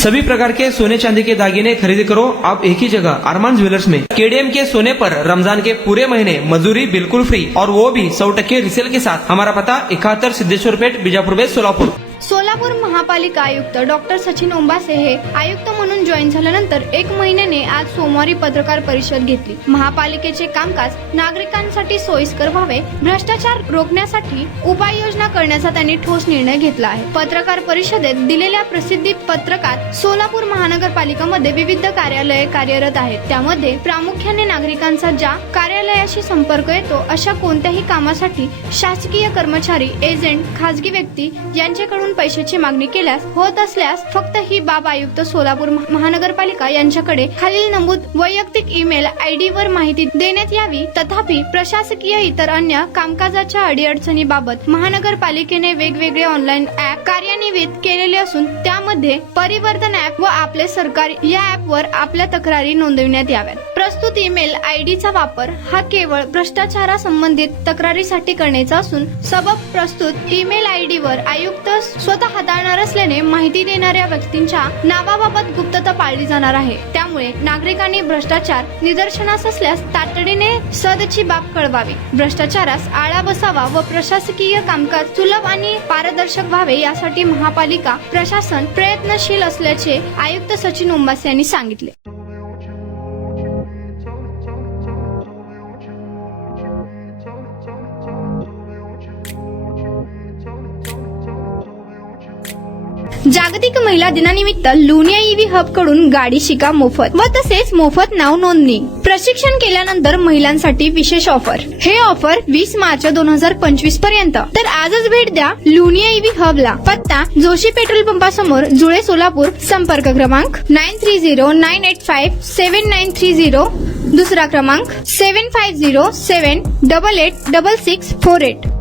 सभी प्रकार के सोने चांदी के दागिने खरीदी करो आप एक ही जगह अरमान ज्वेलर्स में। केडीएम के सोने पर रमजान के पूरे महीने मजदूरी बिल्कुल फ्री और वो भी 100% रिसेल के साथ। हमारा पता 71 सिद्धेश्वर पेठ, बीजापुर बेस, सोलापुर। सोलापूर महापालिका आयुक्त डॉक्टर सचिन ओंबासे हे आयुक्त म्हणून जॉईन झाल्यानंतर 1 महिन्याने आज सोमवारी पत्रकार परिषद घेतली। महापालिकेचे कामकाज नागरिकांसाठी सोयीस्कर व्हावे, भ्रष्टाचार रोखण्यासाठी उपाययोजना करण्याचा त्यांनी ठोस निर्णय घेतला आहे। पत्रकार परिषदेत दिलेल्या प्रसिद्धी पत्रकात सोलापूर महानगरपालिकेमध्ये विविध कार्यालये कार्यरत आहेत, त्यामध्ये प्रामुख्याने नागरिकांचा ज्या कार्यालयाशी संपर्क येतो अशा कोणत्याही कामासाठी शासकीय कर्मचारी, एजंट, खाजगी व्यक्ती यांच्याकडून पैशाची मागणी केल्यास होत असल्यास फक्त ही बाब आयुक्त सोलापूर महानगरपालिका यांच्याकडे खालील नमूद वैयक्तिक ईमेल आयडी वर माहिती देण्यात यावी। तथापि प्रशासकीय इतर अन्य कामकाजाच्या अडीअडचणीबाबत महानगरपालिकेने वेगवेगळे ऑनलाईन ऍप कार्यान्वित केलेले असून त्यामध्ये परिवर्तन ऍप व आपले सरकार या ऍपवर आपल्या तक्रारी नोंदविण्यात याव्यात। प्रस्तुत ईमेल आयडीचा वापर हा केवळ भ्रष्टाचारासंबंधित तक्रारीसाठी करण्याचा असून सबब प्रस्तुत ईमेल आयडीवर आयुक्त स्वतः हाताळणार असल्याने माहिती देणाऱ्या व्यक्तींच्या नावाबाबत गुप्तता पाळली जाणार आहे। त्यामुळे नागरिकांनी भ्रष्टाचार निदर्शनास असल्यास तातडीने सदरची बाब कळवावी, भ्रष्टाचारास आळा बसावा व प्रशासकीय कामकाज सुलभ आणि पारदर्शक व्हावे यासाठी महापालिका प्रशासन प्रयत्नशील असल्याचे आयुक्त सचिन ओंबासे यांनी सांगितले। जागतिक महिला दिनानिमित्त लुनिया ईव्ही हब कडून गाडी शिका मोफत व तसेच मोफत नाव नोंदणी। प्रशिक्षण केल्यानंतर महिलांसाठी विशेष ऑफर। हे ऑफर 20 मार्च 2025 पर्यंत। तर आजच भेट द्या लुनिया ईव्ही हबला। पत्ता जोशी पेट्रोल पंपासमोर, जुळे, सोलापूर। संपर्क क्रमांक 9309857930। दुसरा क्रमांक 7507886648।